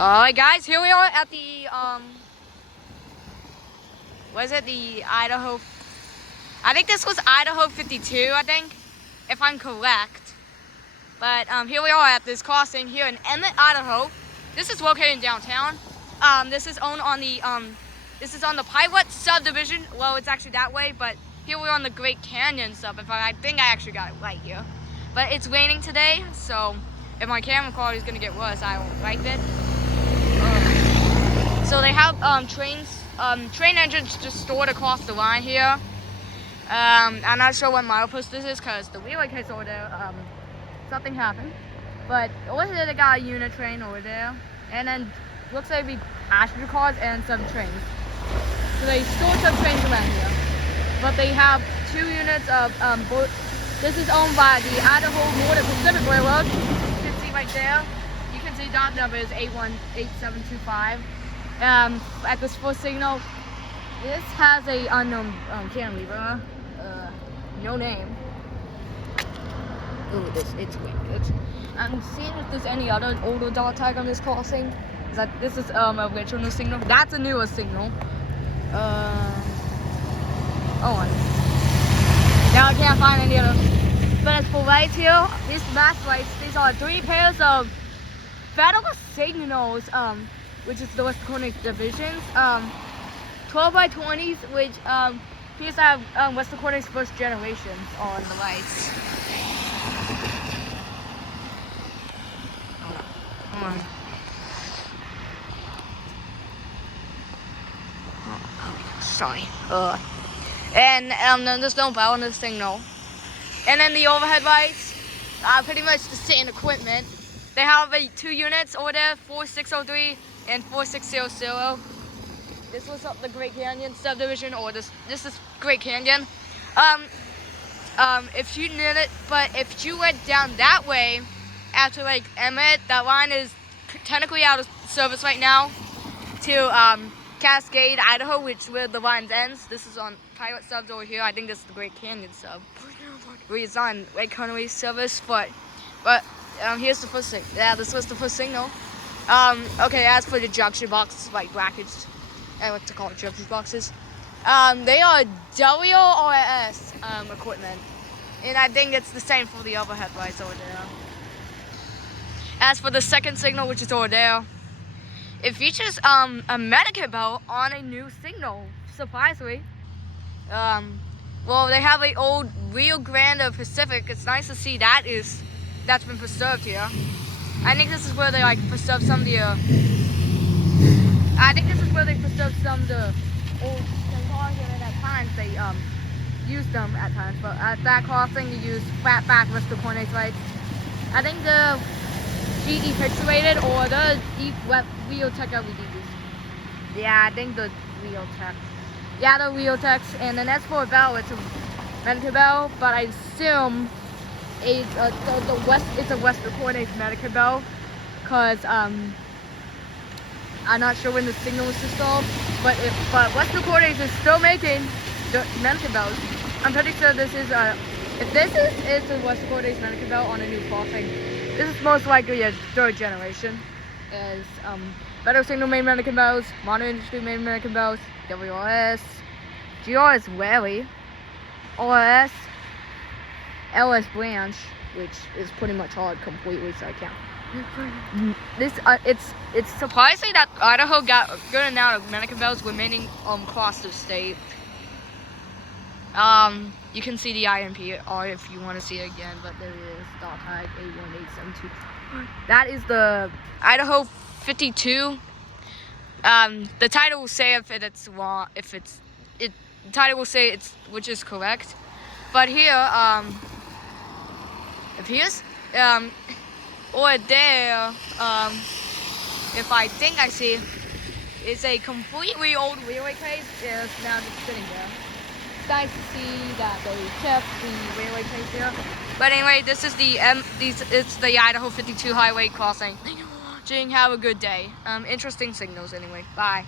Alright guys, here we are at the, what is it, the Idaho, I think this was Idaho 52, I think, if I'm correct. But here we are at this crossing here in Emmett, Idaho. This is located in downtown. This is owned on the, this is on the Pilot Subdivision. Well, it's actually that way, but here we're on the Great Canyon sub. In fact, I think I actually got it right here. But it's raining today, so if my camera quality is gonna get worse, I won't like it. So they have train engines just stored across the line here. I'm not sure what milepost this is because the relay case over there, something happened. But over here they got a unit train over there, and then looks like it'd be passenger cars and some trains. So they store some trains around here, but they have 2 units of both. This is owned by the Idaho Northern Pacific Railroad. You can see right there. You can see dot number is 818725. At this first signal, this has a unknown cantilever, no name. Ooh, it's weird. I'm seeing if there's any other older dot tag on this crossing. This is original signal. That's a newer signal. Now I can't find any other. But as for lights here, these mass lights, these are 3 pairs of federal signals, which is the West Dakota divisions. 12 by 20s, which appears to have West Dakota's first generations on the lights. Sorry. And then there's no bell on the signal. And then the overhead lights, pretty much the same equipment. They have 2 units over there, 4603 and 4600. This was up the Great Canyon subdivision, or this is Great Canyon. If you need it, but if you went down that way after like Emmett, that line is technically out of service right now to Cascade, Idaho, where the line ends. This is on Pilot subs over here. I think this is the Great Canyon sub. It's on Lake Conway service, but here's the first thing. Yeah, this was the first signal. Okay, as for the junction boxes, like brackets, I like to call it junction boxes. They are WRRS equipment, and I think it's the same for the overhead lights over there. As for the second signal, which is over there, it features a Medicaid bell on a new signal, surprisingly. Well, they have an old Rio Grande Pacific. It's nice to see that's been preserved here. I think this is where they preserve some of the old cars, and at times they used them at times. But at that crossing, you use Flatback West Dakota lights. I think the GE pixelated or the Wheeltech LEDs. Yeah, I think the Wheeltech. Yeah, the Wheeltechs. And then as for a bell, it's a Medicaid bell, but I assume it's a West Dakota Medicaid bell, because I'm not sure when the signal was installed, but West Dakota is still making the Medicaid bells. I'm pretty sure this is if this is a West Dakota Medicaid bell on a new crossing, this is most likely a 3rd generation. As Federal Signal made Medicaid bells, Modern Industry made Medicaid bells, WRRS, GRS Rally, ORS, LS Branch, which is pretty much hard completely, so I can't. It's surprising that Idaho got a good amount of Medicaid bells remaining across the state. You can see the INP or if you want to see it again, but there it is, dot tag 81872. That is the Idaho 52. The title will say if it's wrong, the title will say which is correct. But here, appears, or there, if I think I see, it's a completely old railway case. It's now just sitting there. It's nice to see that they kept the railway case here. But anyway, this is it's the Idaho 52 highway crossing. Thank you for watching. Have a good day. Interesting signals anyway. Bye.